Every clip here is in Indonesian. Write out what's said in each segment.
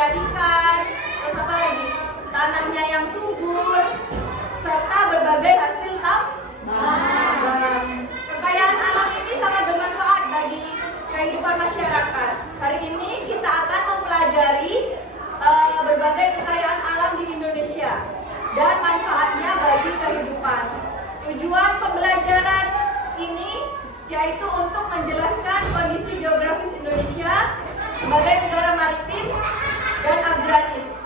kaya ikan, terus apa lagi? Tanahnya yang subur, serta berbagai hasil tambang. Kekayaan alam ini sangat bermanfaat bagi kehidupan masyarakat. Hari ini kita akan mempelajari berbagai kekayaan alam di Indonesia dan manfaatnya bagi kehidupan. Tujuan pembelajaran ini yaitu untuk menjelaskan kondisi geografis Indonesia sebagai negara maritim dan agraris,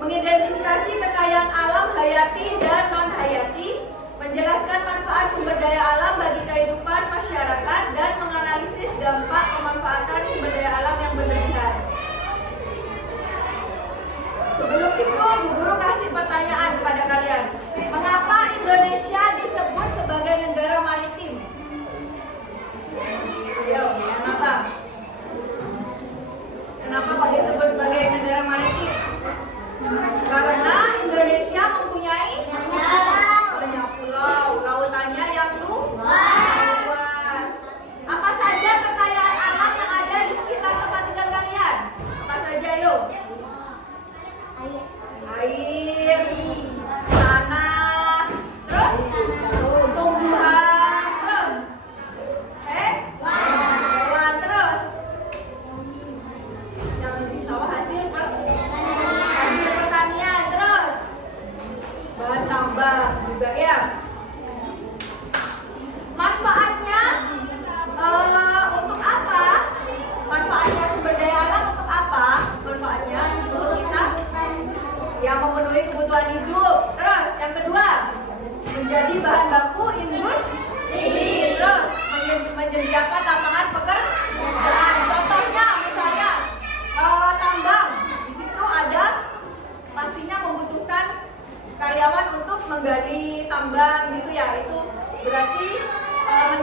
mengidentifikasi kekayaan alam hayati dan non-hayati, menjelaskan manfaat sumber daya alam bagi kehidupan masyarakat, dan menganalisis dampak pemanfaatan sumber daya alam yang berlebihan. Sebelum itu, Bu Guru kasih pertanyaan kepada kalian. Mengapa Indonesia disebut sebagai negara maritim? Ayo, kenapa? Kenapa kok disebut sebagai negara maritim? Karena Indonesia mempunyai banyak pulau, lautannya yang luas. Apa saja kekayaan alam yang ada di sekitar tempat tinggal kalian? Apa saja, yuk? Air, tanah, terus tumbuhan, terus hewan, terus yang di sawah hasil pertanian, terus bahan tambang juga ya. Manfaatnya untuk apa? Manfaatnya sumber daya alam untuk apa? Manfaatnya untuk kita yang memenuhi kebutuhan hidup. Terus yang kedua, menjadi bahan baku industri. Terus menyediakan lapangan pekerjaan. Contohnya misalnya tambang. Di situ ada pastinya membutuhkan karyawan untuk menggali tambang gitu ya. Itu berarti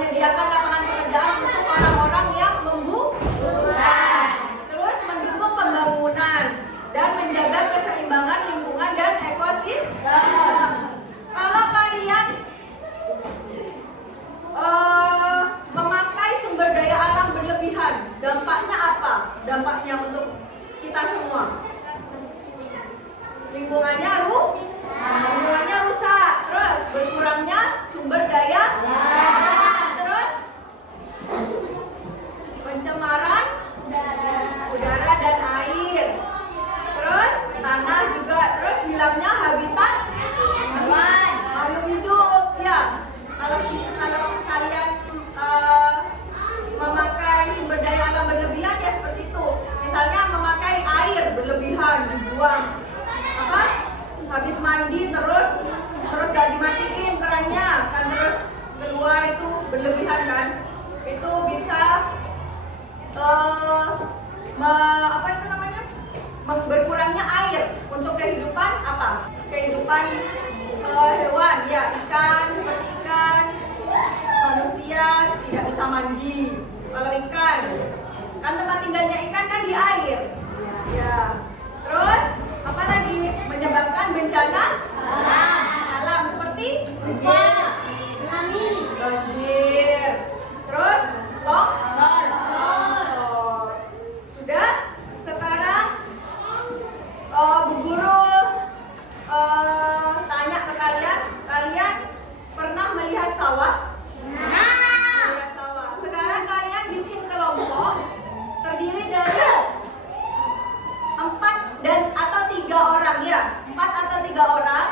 menyediakan lapangan pekerjaan untuk orang-orang yang membutuhkan. Terus mendukung pembangunan dan menjaga keseimbangan lingkungan dan ekosistem. Kalau kalian memakai sumber daya alam berlebihan, dampaknya apa? Dampaknya untuk kita semua. Lingkungannya rusak. Terus berkurangnya sumber daya alam. Terus pencemaran udara dan air. Terus tanah juga. Terus hilangnya habitat makhluk hidup ya. Kalau kalian memakai sumber daya alam berlebihan ya seperti itu. Misalnya memakai air berlebihan, dibuang habis mandi terus gak dimatiin kerannya kan, terus keluar, itu berlebihan kan. Itu bisa berkurangnya air untuk kehidupan apa? Kehidupan hewan ya, ikan, seperti ikan. Manusia tidak bisa mandi. Kalau ikan kan tempat tinggalnya ikan kan di air ya. Terus apa lagi? Menyebabkan bencana alam seperti banjir, terus longsor. Sudah? Sekarang Bu Guru tanya ke kalian pernah melihat sawah? Melihat sawah. Sekarang kalian bikin kelompok terdiri dari 4 atau 3 orang ya. 4 atau 3 orang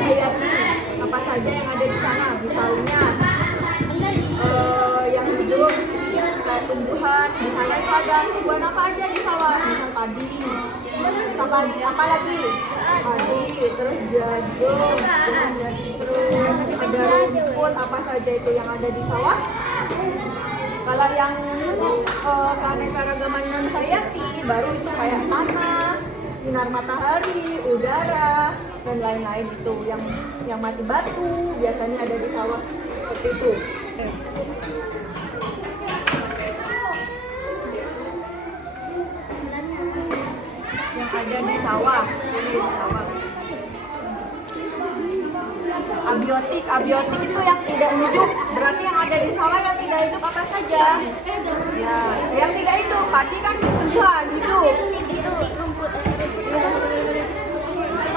hayati. Apa saja yang ada di sana? Misalnya yang hidup kayak tumbuhan. Di sana itu ada tumbuhan apa aja di sawah? Misal padi. Sama apa lagi? Padi, terus jagung, terus ada rumput. Apa saja itu yang ada di sawah? Kalau yang keanekaragaman non hayati baru itu kayak tanah, sinar matahari, udara, dan lain-lain itu. Yang mati batu biasanya ada di sawah seperti itu. Yang ada di sawah, abiotik itu yang tidak hidup. Berarti yang ada di sawah yang tidak hidup apa saja? Ya, yang tidak hidup, padi kan tumbuhan hidup.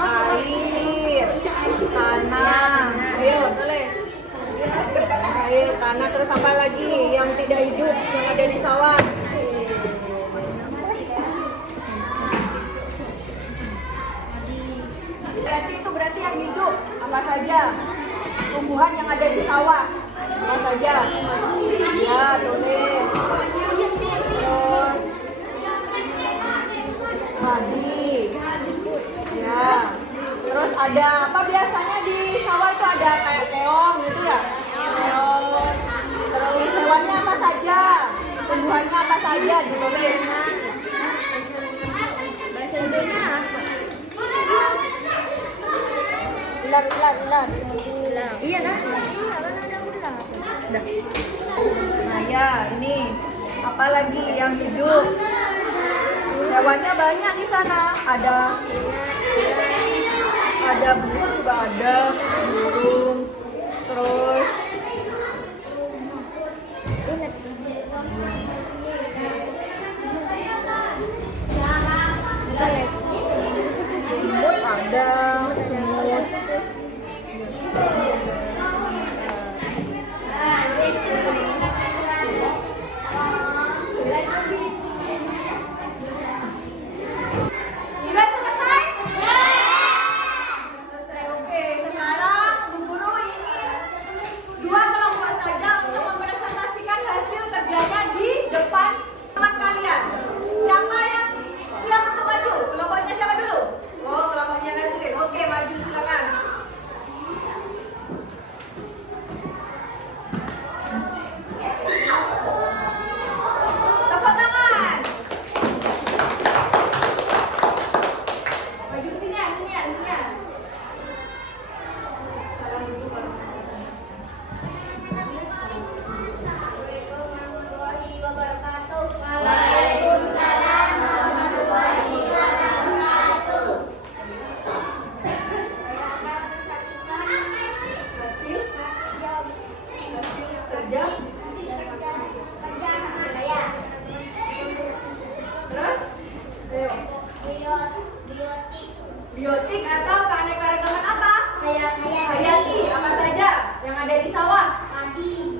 Air, tanah, ayo tulis. Air, tanah, terus apa lagi yang tidak hidup yang ada di sawah? Berarti yang hidup apa saja? Tumbuhan yang ada di sawah apa saja? Ya, tulis. Terus padi. Ya. Terus ada apa biasanya di sawah itu ada kayak keong gitu ya? Keong. Terus hewannya apa saja? Tumbuhannya apa saja? Ditulis. Bahasa Indonesia apa? Ular. Iya kan? Ada ular. Nah ya, ini apa lagi yang hidup? Hewannya banyak di sana. Ada burung juga ada, burung. Terus semut ada, semut. Sudah selesai? Selesai. Oke, sekarang Bu Guru ingin 2 kelompok saja untuk mempresentasikan hasil kerjanya di depan teman kalian. Siapa yang siap untuk maju? Kelompoknya siapa dulu? Oh, kelompoknya Nasrin. Oke, maju silakan. Tepuk tangan. Maju sini ya. Salam dulu Pak. Hasil kerja. Terus? Ayo. Biotik atau keanekaragaman apa? Hayati. Apa saja yang ada di sawah? Padi.